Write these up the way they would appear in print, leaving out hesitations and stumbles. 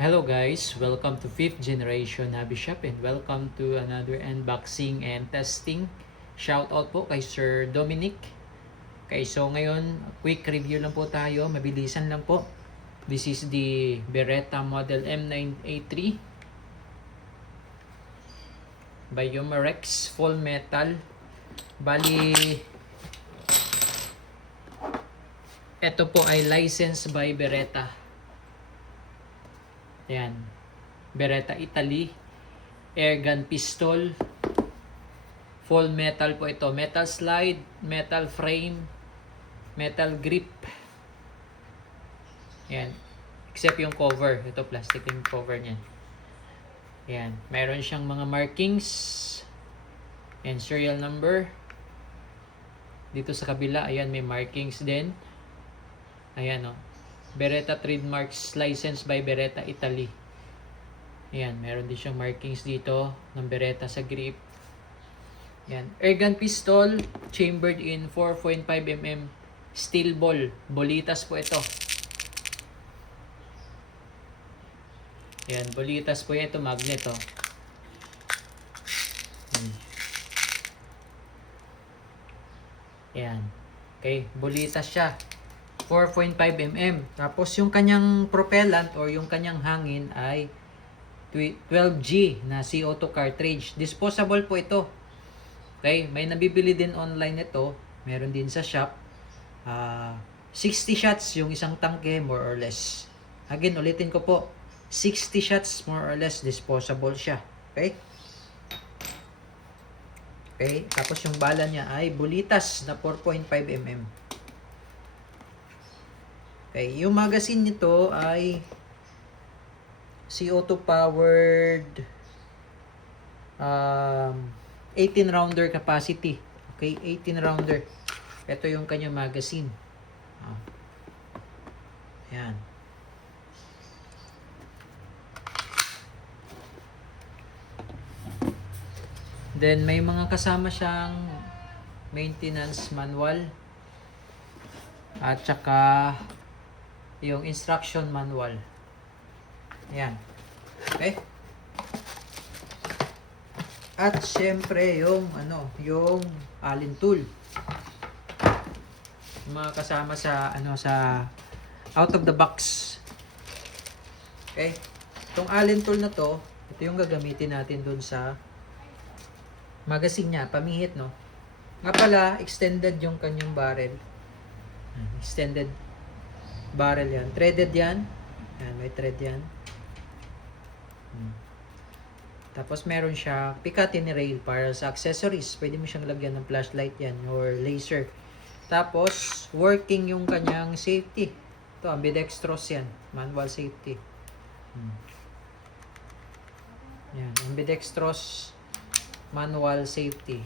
Hello guys, welcome to 5th generation Hobby Shop and welcome to another unboxing and testing. Shout out po kay Sir Dominic. Okay, so ngayon, quick review lang po tayo, mabilisan lang po. This is the Beretta Model M9A3 by Umarex Full Metal. Bali, ito po ay licensed by Beretta. Ayan. Beretta Italy. Airgun pistol. Full metal po ito. Metal slide, metal frame, metal grip. Ayan. Except yung cover. Ito plastic yung cover niyan. Ayan. Meron siyang mga markings. And serial number. Dito sa kabila, ayan, may markings din. Ayan, o. Beretta trademarks licensed by Beretta Italy. Ayan, meron din siyang markings dito ng Beretta sa grip. Ayan, airgun pistol chambered in 4.5mm steel ball. Bolitas po ito. Ayan, bolitas po ito, magnet, oh. Ayan. Okay, bolitas siya. 4.5mm. Tapos yung kanyang propellant or yung kanyang hangin ay 12G na CO2 cartridge. Disposable po ito. Okay, may nabibili din online ito. Meron din sa shop. 60 shots yung isang tangke, more or less. Again, ulitin ko po. 60 shots, more or less, disposable siya. Okay? Okay, tapos yung bala niya ay bulitas na 4.5mm. Okay, yung magazine nito ay CO2 powered 18 rounder capacity. Okay, 18 rounder. Ito yung kanyang magazine. Ayan. Then may mga kasama siyang maintenance manual at saka yung instruction manual. Ayan. Okay? At syempre yung yung Allen tool. Mga kasama sa sa out of the box. Okay? Itong Allen tool na to, ito yung gagamitin natin dun sa magazine niya, pamihit, no? Nga pala, extended yung kanyang barrel. Extended barrel yan. Threaded yan. Yan, may thread yan. Tapos meron siya Picatinny rail para sa accessories. Pwede mo siyang lagyan ng flashlight yan or laser. Tapos, working yung kanyang safety. Ito, ambidextrous yan. Manual safety. Yan, ambidextrous manual safety.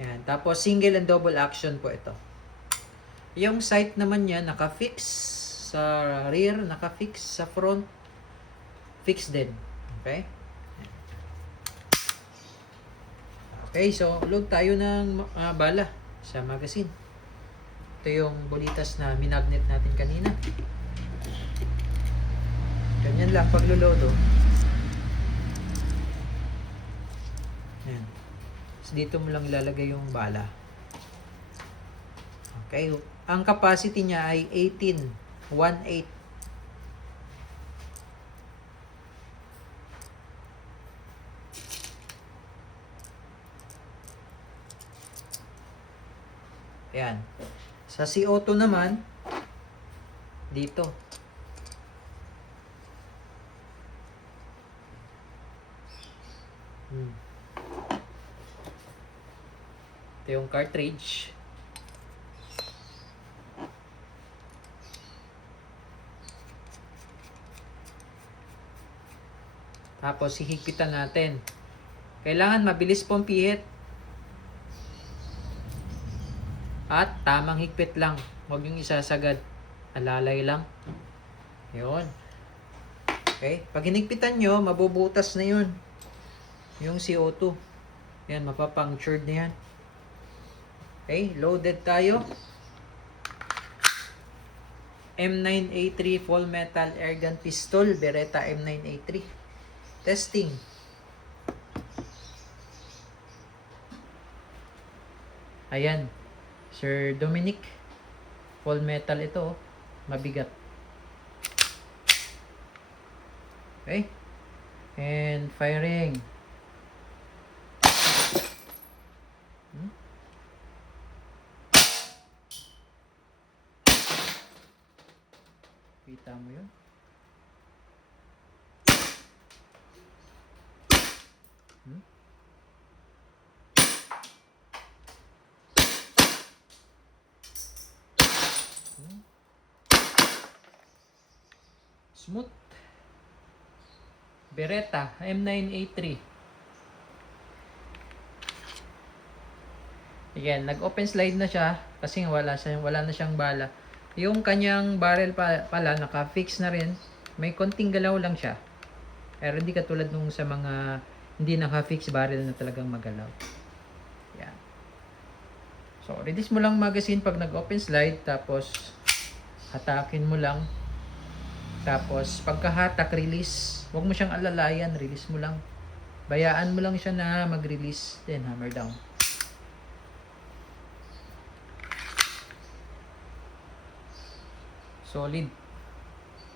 Yan. Tapos, single and double action po ito. Yung sight naman niya, naka-fix sa rear, naka-fix sa front, fix din. Okay? Okay, so load tayo ng bala sa magazine. Ito yung bolitas na minagnet natin kanina. Ganyan lang pag-load, oh. Yan. So, dito mo lang ilalagay yung bala. Okay, ang capacity niya ay 18.18. Ayan. Sa CO2 naman, dito. Ito yung cartridge. Tapos, hihigpitan natin. Kailangan mabilis pong pihit. At tamang higpit lang. Huwag yung isasagad. Alalay lang. Yun. Okay. Pag hinigpitan nyo, mabubutas na yun. Yung CO2. Yan, mapapunctured na yan. Okay. Loaded tayo. M9A3 Full Metal Airgun Pistol, Beretta M9A3. Testing. Ayan. Sir Dominic. Full metal ito. Mabigat. Okay. And firing. Kita mo yun? Smooth. Beretta M9A3. Again, nag-open slide na siya kasi wala na siyang bala. Yung kanyang barrel pala naka-fix na rin. May konting galaw lang siya. Pero hindi katulad nung sa mga hindi naka-fix barrel na talagang magalaw. Yan. So, release mo lang magazine pag nag-open slide, tapos hatakin mo lang. Tapos pagkahatak, release. Huwag mo siyang alalayan, release mo lang. Bayaan mo lang siya na mag-release, then hammer down. Solid.